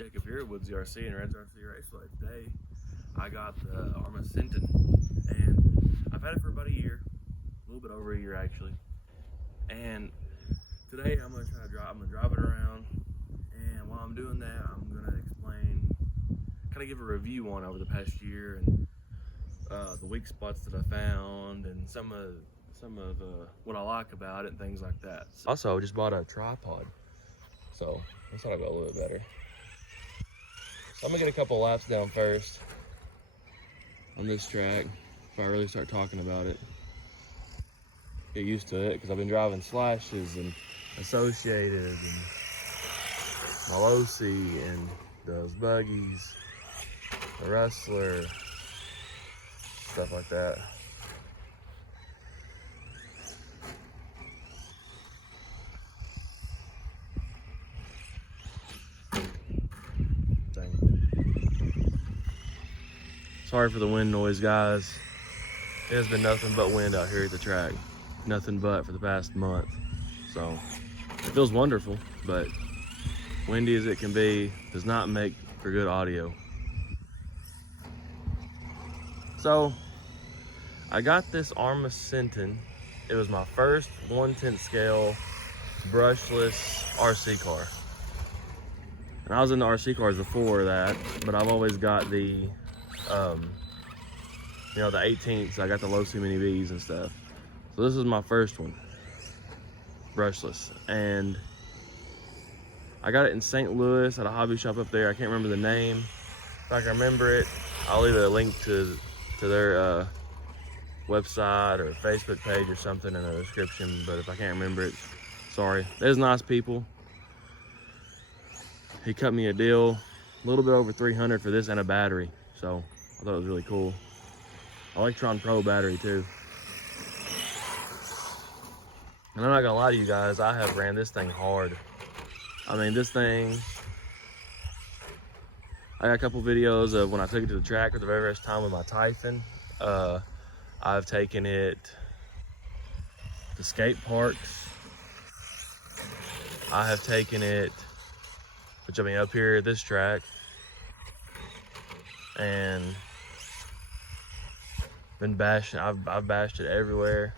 Jacob here at Woodsy RC and Reds RC Raceway. Today I got the Arrma Senton, and I've had it for about a year, a little bit over a year actually. And today I'm gonna drive it around, and while I'm doing that, I'm gonna explain, kind of give a review on over the past year and the weak spots that I found and some of what I like about it and things like that. Also, I just bought a tripod, so this ought to go a little bit better. So I'm gonna get a couple laps down first on this track before I really start talking about it. Get used to it because I've been driving Slashes and Associated and Malosi and those buggies, the Rustler, stuff like that. Sorry for the wind noise, guys. It has been nothing but wind out here at the track. Nothing but for the past month. So it feels wonderful, but windy as it can be does not make for good audio. So I got this Arrma Senton. It was my first 1/10 scale brushless RC car. And I was in the RC cars before that, but I've always got the the 18ths. I got the low C mini Bs and stuff. So this is my first one, brushless. And I got it in St. Louis at a hobby shop up there. I can't remember the name. If I can remember it, I'll leave a link to their website or Facebook page or something in the description. But if I can't remember it, sorry. There's nice people. He cut me a deal, a little bit over $300 for this and a battery. So I thought it was really cool. Electron Pro battery too. And I'm not gonna lie to you guys, I have ran this thing hard. I mean, this thing, I got a couple videos of when I took it to the track for the very first time with my Typhon. I've taken it to skate parks. I have taken it, which I mean up here at this track, and been bashing. I've bashed it everywhere.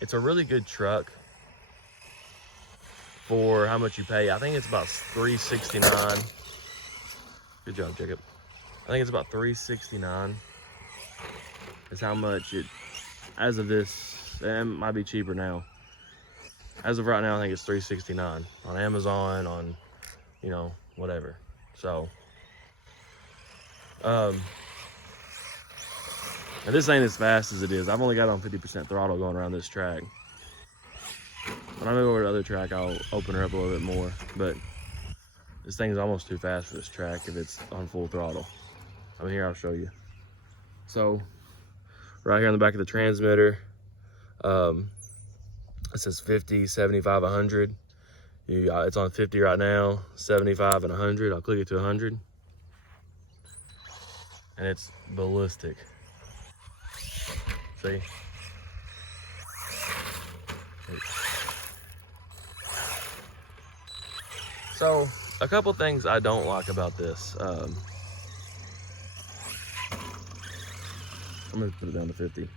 It's a really good truck for how much you pay. I think it's about $369. Good job, Jacob. I think it's about $369 is how much it, as of this, it might be cheaper now. As of right now, I think it's $369 on Amazon, on, whatever. So, and this ain't as fast as it is. I've only got it on 50% throttle going around this track. When I move over to the other track, I'll open her up a little bit more. But this thing's almost too fast for this track if it's on full throttle. I mean, here, I'll show you. So, right here on the back of the transmitter, it says 50, 75, 100. It's on 50 right now, 75 and 100. I'll click it to 100. And it's ballistic. See? So, a couple things I don't like about this. I'm gonna put it down to 50.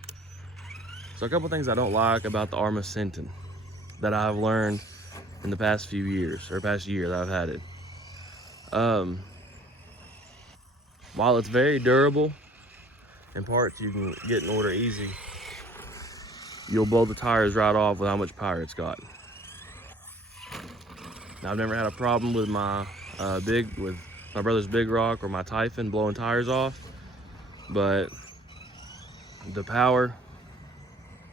So a couple things I don't like about the Arrma Senton that I've learned in the past few years, or past year that I've had it. While it's very durable, in parts you can get in order easy, you'll blow the tires right off with how much power it's got. Now, I've never had a problem with my with my brother's Big Rock or my Typhon blowing tires off, but the power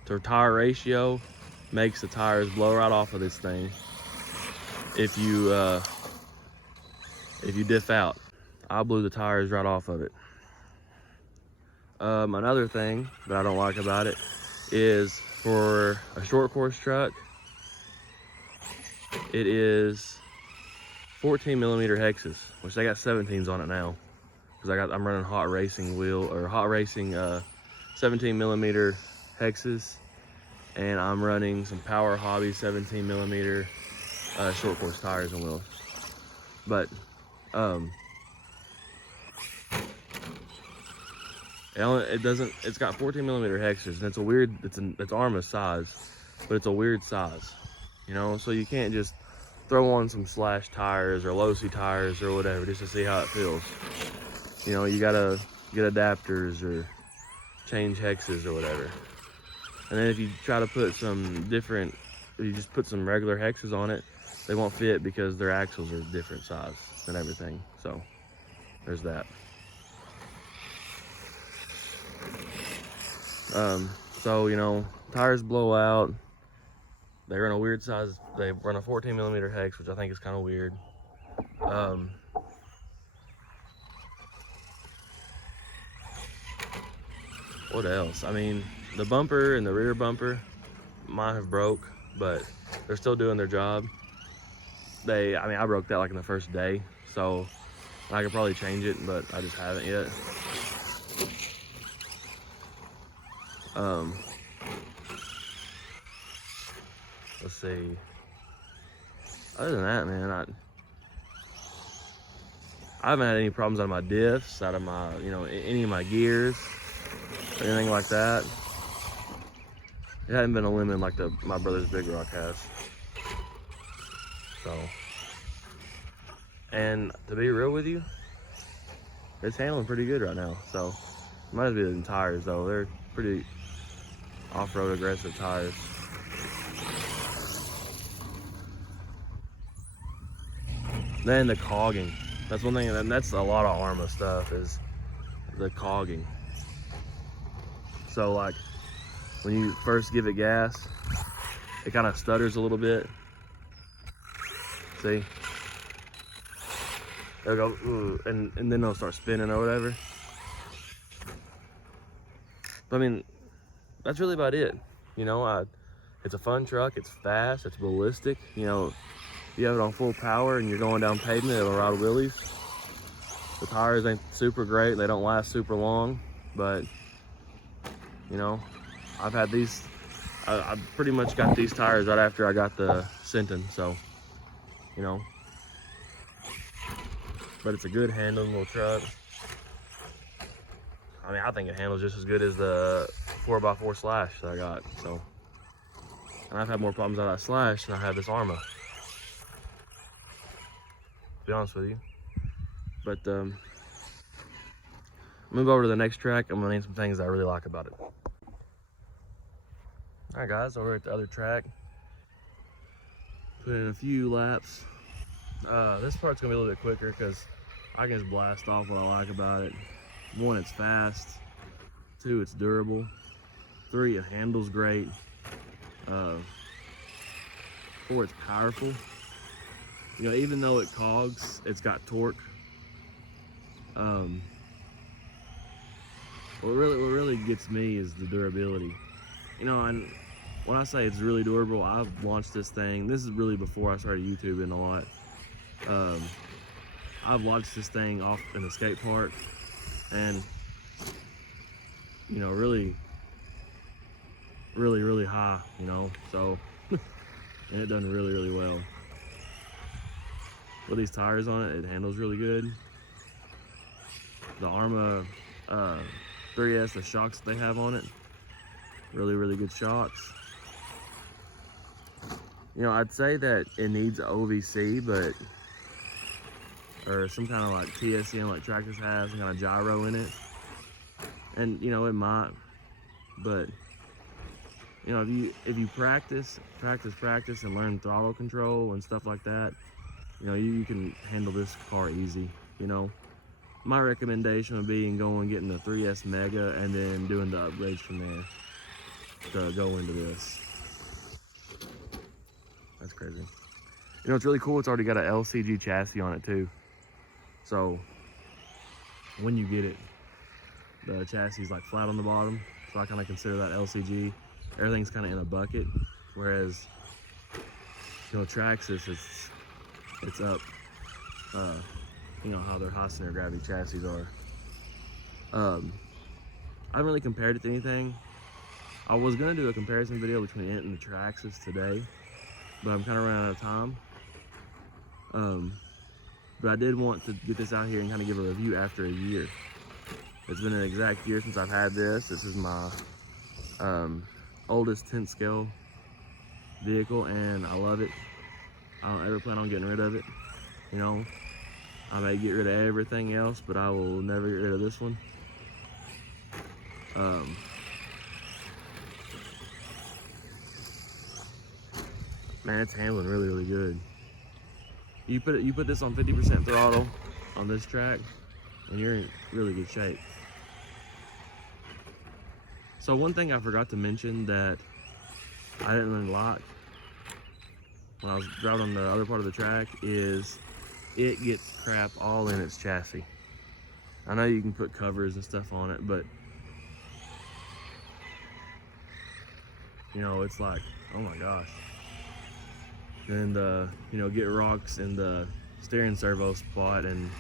to tire ratio makes the tires blow right off of this thing if you diff out. I blew the tires right off of it. Another thing that I don't like about it is for a short course truck, it is 14mm hexes, which they got 17s on it now, because I'm running hot racing 17mm hexes, and I'm running some Power Hobby 17mm short course tires and wheels. But it's got 14mm hexers, and it's a weird, it's Arrma size, but it's a weird size, you know, so you can't just throw on some slash tires or low-C tires or whatever just to see how it feels. You know, you gotta get adapters or change hexes or whatever. And then if you try to put some different, if you just put some regular hexes on it, they won't fit because their axles are different size and everything. So there's that. So, you know, tires blow out. They run a weird size. They run a 14mm hex, which I think is kind of weird. What else? I mean, the bumper and the rear bumper might have broke, but they're still doing their job. I broke that like in the first day, so I could probably change it, but I just haven't yet. Let's see. Other than that, man, I haven't had any problems out of my diffs, out of my, you know, any of my gears, or anything like that. It hasn't been a lemon like my brother's Big Rock has. So, and to be real with you, it's handling pretty good right now. So, might be the tires though. They're pretty off-road aggressive tires. Then the cogging. That's one thing, and that's a lot of Arrma stuff, is the cogging. So like when you first give it gas, it kind of stutters a little bit. See? It'll go, ooh, and then it'll start spinning or whatever. But I mean, that's really about it. You know, it's a fun truck, it's fast, it's ballistic. You know, you have it on full power and you're going down pavement, it'll ride wheelies. The tires ain't super great, they don't last super long, but you know, I've had these, I pretty much got these tires right after I got the Senton, so, you know. But it's a good handling little truck. I mean, I think it handles just as good as the 4x4 Slash that I got, so. And I've had more problems out of that Slash than I have this Arrma, to be honest with you. But move over to the next track. I'm gonna name some things I really like about it. All right, guys, over at the other track, put in a few laps. This part's gonna be a little bit quicker because I can just blast off what I like about it. One, it's fast. Two, it's durable. Three, it handles great. Four, it's powerful. You know, even though it cogs, it's got torque. What really gets me is the durability. You know, and when I say it's really durable, I've launched this thing. This is really before I started YouTubing a lot. I've launched this thing off in the skate park, and you know, really high. You know, so and it done really well. With these tires on it, it handles really good. The Arrma 3S, the shocks that they have on it, really good shocks. You know, I'd say that it needs OVC, but or some kind of like TSM like Tractors has, some kind of gyro in it. And you know, it might, but you know, if you practice and learn throttle control and stuff like that, you know, you can handle this car easy. You know, my recommendation would be getting the 3S Mega and then doing the upgrades from there to go into this. That's crazy. You know, it's really cool. It's already got an LCG chassis on it too. So when you get it, the chassis is like flat on the bottom. So I kind of consider that LCG. Everything's kind of in a bucket. Whereas, you know, Traxxas, it's up. You know how their high center gravity chassis are. I haven't really compared it to anything. I was gonna do a comparison video between it and the Traxxas today, but I'm kind of running out of time. but I did want to get this out here and kind of give a review after a year. It's been an exact year since I've had this. This is my oldest 10th scale vehicle, and I love it. I don't ever plan on getting rid of it. You know, I may get rid of everything else, but I will never get rid of this one. Man, it's handling really, really good. You put this on 50% throttle on this track, and you're in really good shape. So one thing I forgot to mention that I didn't really like when I was driving on the other part of the track is it gets crap all in its chassis. I know you can put covers and stuff on it, but you know, it's like, oh my gosh. And you know, get rocks in the steering servo spot, and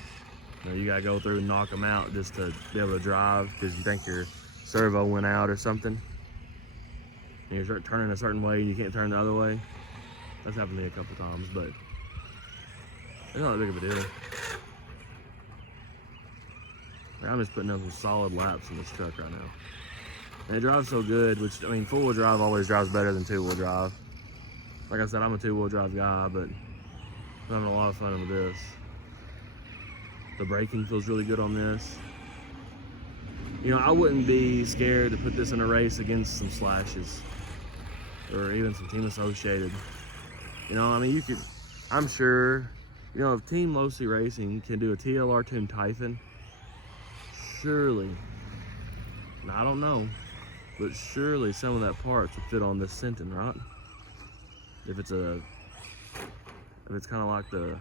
you know, you gotta go through and knock them out just to be able to drive because you think your servo went out or something. And you start turning a certain way and you can't turn the other way. That's happened to me a couple times, but it's not that big of a deal. Man, I'm just putting up some solid laps in this truck right now. And it drives so good, which, I mean, four-wheel drive always drives better than two-wheel drive. Like I said, I'm a two-wheel drive guy, but I'm having a lot of fun with this. The braking feels really good on this. You know, I wouldn't be scared to put this in a race against some Slashes or even some Team Associated. You know, I mean, you could, I'm sure, you know, if Team Losi Racing can do a TLR tuned Typhon, surely, and I don't know, but surely some of that parts would fit on this Senton, right? If it's kind of like the,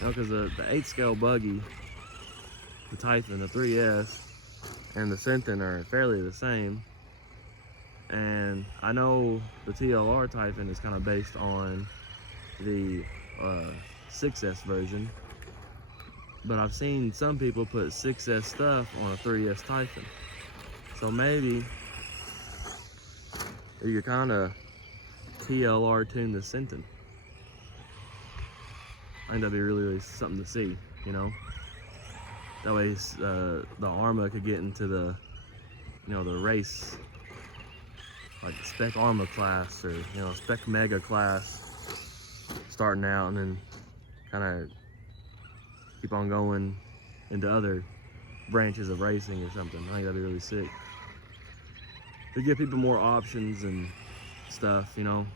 you know, because the 8 scale buggy, the Typhon, the 3S, and the Senton are fairly the same. And I know the TLR Typhon is kind of based on the 6S version, but I've seen some people put 6S stuff on a 3S Typhon. So maybe you could kind of TLR tune the Senton. I think that'd be really, really something to see, you know? That way the Arrma could get into the, you know, the race, like the Spec Arrma class or, you know, Spec Mega class starting out, and then kind of keep on going into other branches of racing or something. I think that'd be really sick. To give people more options and stuff, you know.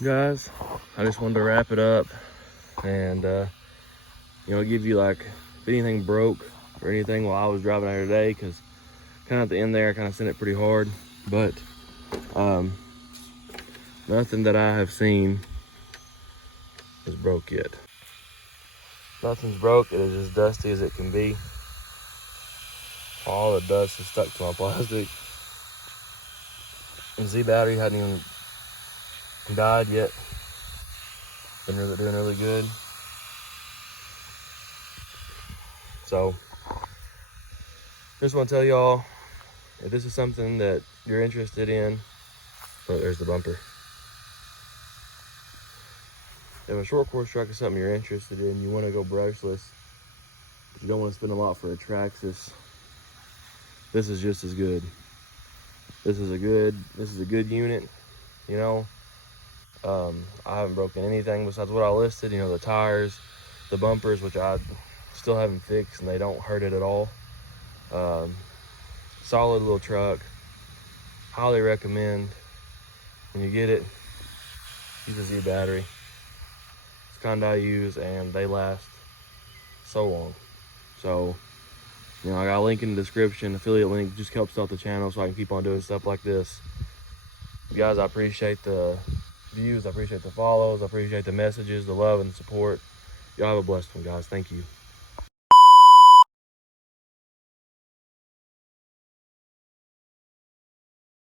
Guys, I just wanted to wrap it up and you know, give you like if anything broke or anything while I was driving out here today, because kind of at the end there I kind of sent it pretty hard, but nothing that I have seen is broke yet. Nothing's broke. It is as dusty as it can be. All the dust is stuck to my plastic. The Z battery hadn't even died yet. Been doing really good. So just want to tell y'all, if this is something that you're interested in, oh, there's the bumper. If a short course truck is something you're interested in, you want to go brushless, but you don't want to spend a lot for a Traxxas, this is just as good. This is a good unit, you know. I haven't broken anything besides what I listed, you know, the tires, the bumpers, which I still haven't fixed, and they don't hurt it at all. Solid little truck. Highly recommend when you get it, use a Z battery. It's kind I use, and they last so long. So, you know, I got a link in the description, affiliate link, just helps out the channel so I can keep on doing stuff like this. Guys, I appreciate the views, I appreciate the follows, I appreciate the messages, the love and the support. Y'all have a blessed one, guys. Thank you.